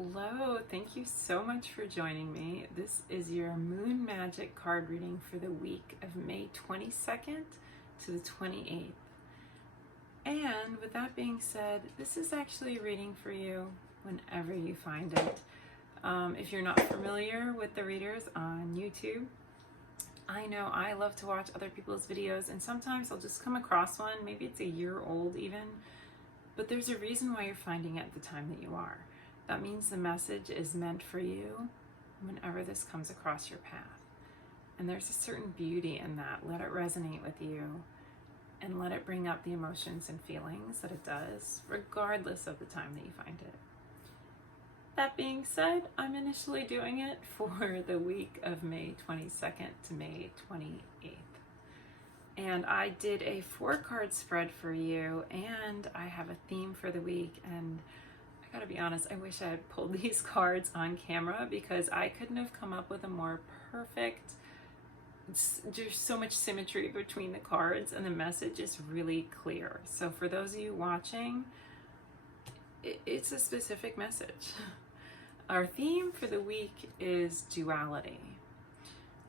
Hello, thank you so much for joining me. This is your Moon Magic card reading for the week of May 22nd to the 28th. And with that being said, this is actually a reading for you whenever you find it. If you're not familiar with the readers on YouTube, I know I love to watch other people's videos, and sometimes I'll just come across one, maybe it's a year old even, but there's a reason why you're finding it at the time that you are. That means the message is meant for you whenever this comes across your path. And there's a certain beauty in that. Let it resonate with you and let it bring up the emotions and feelings that it does, regardless of the time that you find it. That being said, I'm initially doing it for the week of May 22nd to May 28th. And I did a 4-card spread for you, and I have a theme for the week. And I gotta be honest, I wish I had pulled these cards on camera because I couldn't have come up with a more perfect, there's so much symmetry between the cards and the message is really clear. So for those of you watching, it's a specific message. Our theme for the week is duality.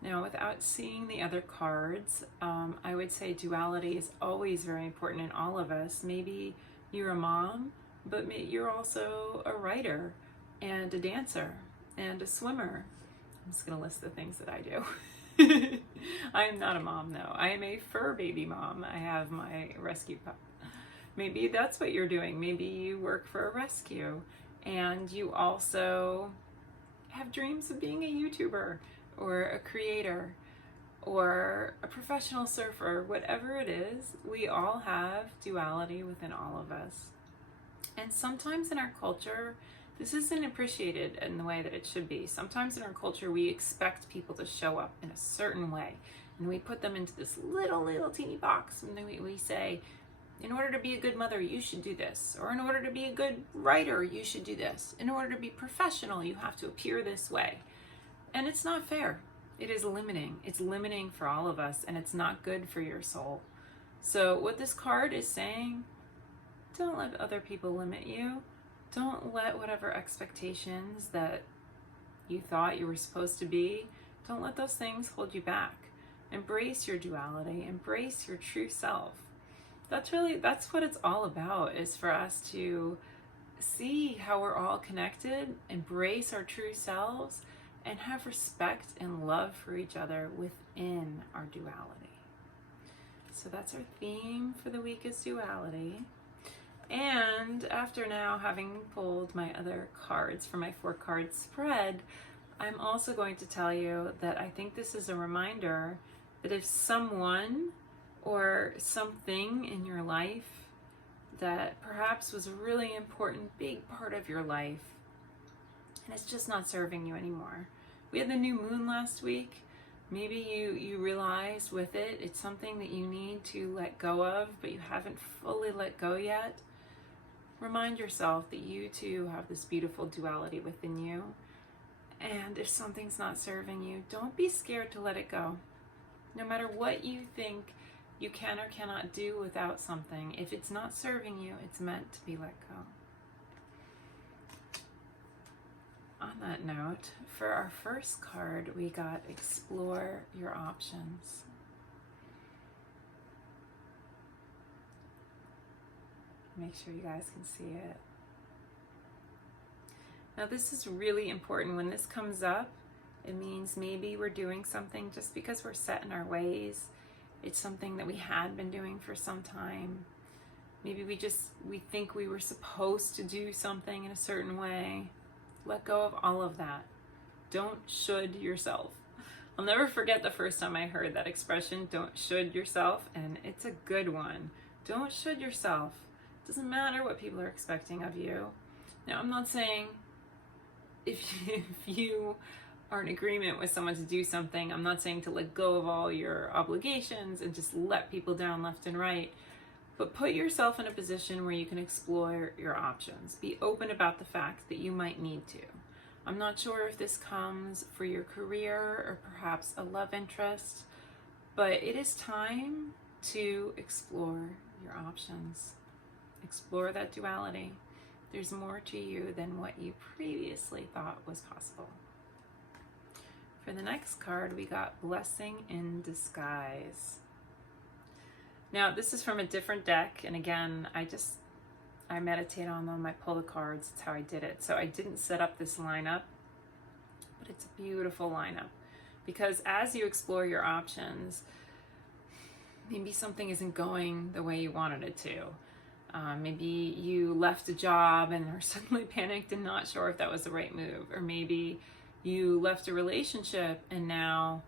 Now, without seeing the other cards, I would say duality is always very important in all of us. Maybe you're a mom, but you're also a writer and a dancer and a swimmer. I'm just going to list the things that I do. I am not a mom, though. I am a fur baby mom. I have my rescue pup. Maybe that's what you're doing. Maybe you work for a rescue and you also have dreams of being a YouTuber or a creator or a professional surfer. Whatever it is, we all have duality within all of us. And sometimes in our culture, this isn't appreciated in the way that it should be. Sometimes in our culture, we expect people to show up in a certain way. And we put them into this little teeny box. And then we say, in order to be a good mother, you should do this. Or in order to be a good writer, you should do this. In order to be professional, you have to appear this way. And it's not fair. It is limiting. It's limiting for all of us, and it's not good for your soul. So what this card is saying, don't let other people limit you. Don't let whatever expectations that you thought you were supposed to be, don't let those things hold you back. Embrace your duality. Embrace your true self. That's what it's all about, is for us to see how we're all connected, embrace our true selves, and have respect and love for each other within our duality. So that's our theme for the week, is duality. And after now having pulled my other cards for my 4-card spread, I'm also going to tell you that I think this is a reminder that if someone or something in your life that perhaps was a really important, big part of your life, and it's just not serving you anymore. We had the new moon last week. Maybe you realize with it, it's something that you need to let go of, but you haven't fully let go yet. Remind yourself that you too have this beautiful duality within you. And if something's not serving you, don't be scared to let it go. No matter what you think you can or cannot do without something, if it's not serving you, it's meant to be let go. On that note, for our first card, we got Explore Your Options. Make sure you guys can see it. Now, this is really important. When this comes up, it means maybe we're doing something just because we're set in our ways. It's something that we had been doing for some time. Maybe we think we were supposed to do something in a certain way. Let go of all of that. Don't should yourself. I'll never forget the first time I heard that expression, don't should yourself, and it's a good one. Don't should yourself. Doesn't matter what people are expecting of you. Now, I'm not saying if you are in agreement with someone to do something, I'm not saying to let go of all your obligations and just let people down left and right, but put yourself in a position where you can explore your options. Be open about the fact that you might need to. I'm not sure if this comes for your career or perhaps a love interest, but it is time to explore your options. Explore that duality. There's more to you than what you previously thought was possible. For the next card, we got Blessing in Disguise. Now, this is from a different deck, and again, I meditate on them, I pull the cards, it's how I did it. So I didn't set up this lineup, but it's a beautiful lineup. Because as you explore your options, maybe something isn't going the way you wanted it to. Maybe you left a job and are suddenly panicked and not sure if that was the right move. Or maybe you left a relationship and now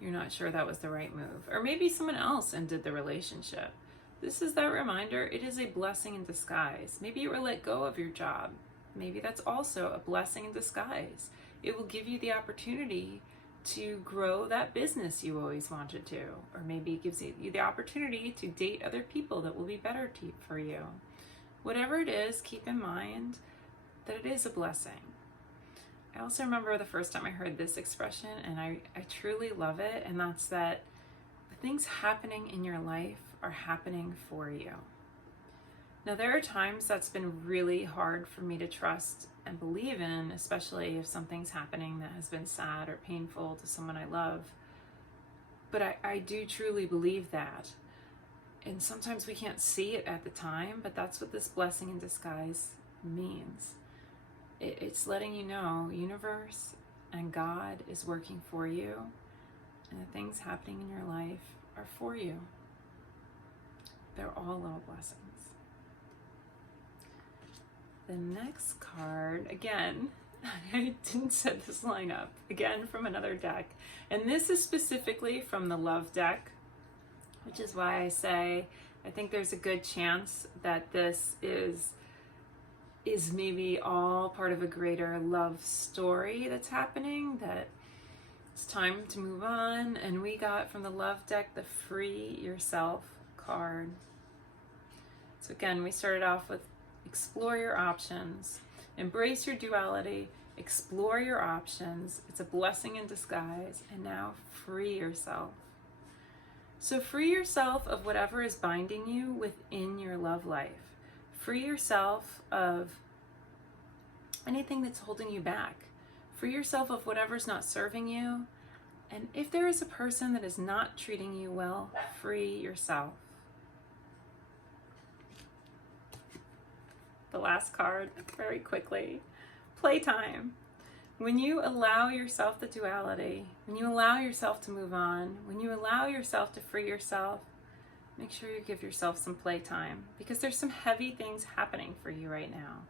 you're not sure that was the right move. Or maybe someone else ended the relationship. This is that reminder, it is a blessing in disguise. Maybe you were let go of your job. Maybe that's also a blessing in disguise. It will give you the opportunity to grow that business you always wanted to. Or maybe it gives you the opportunity to date other people that will be better for you. Whatever it is, keep in mind that it is a blessing. I also remember the first time I heard this expression, and I truly love it, and that's that the things happening in your life are happening for you. Now, there are times that's been really hard for me to trust and believe in, especially if something's happening that has been sad or painful to someone I love. But I do truly believe that. And sometimes we can't see it at the time, but that's what this blessing in disguise means. It's letting you know universe and God is working for you, and the things happening in your life are for you. They're all little blessings. The next card, again, I didn't set this line up, again from another deck. And this is specifically from the love deck, which is why I say I think there's a good chance that this is maybe all part of a greater love story that's happening, that it's time to move on. And we got from the love deck the Free Yourself card. So again, we started off with explore your options, embrace your duality, explore your options. It's a blessing in disguise. And now free yourself. So free yourself of whatever is binding you within your love life. Free yourself of anything that's holding you back. Free yourself of whatever's not serving you. And if there is a person that is not treating you well, free yourself. The last card, very quickly. Playtime. When you allow yourself the duality, when you allow yourself to move on, when you allow yourself to free yourself, make sure you give yourself some playtime, because there's some heavy things happening for you right now.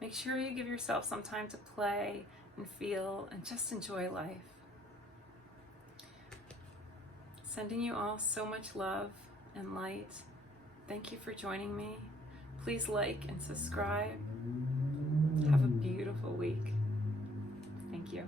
Make sure you give yourself some time to play and feel and just enjoy life. Sending you all so much love and light. Thank you for joining me. Please like and subscribe. Have a beautiful week. Thank you.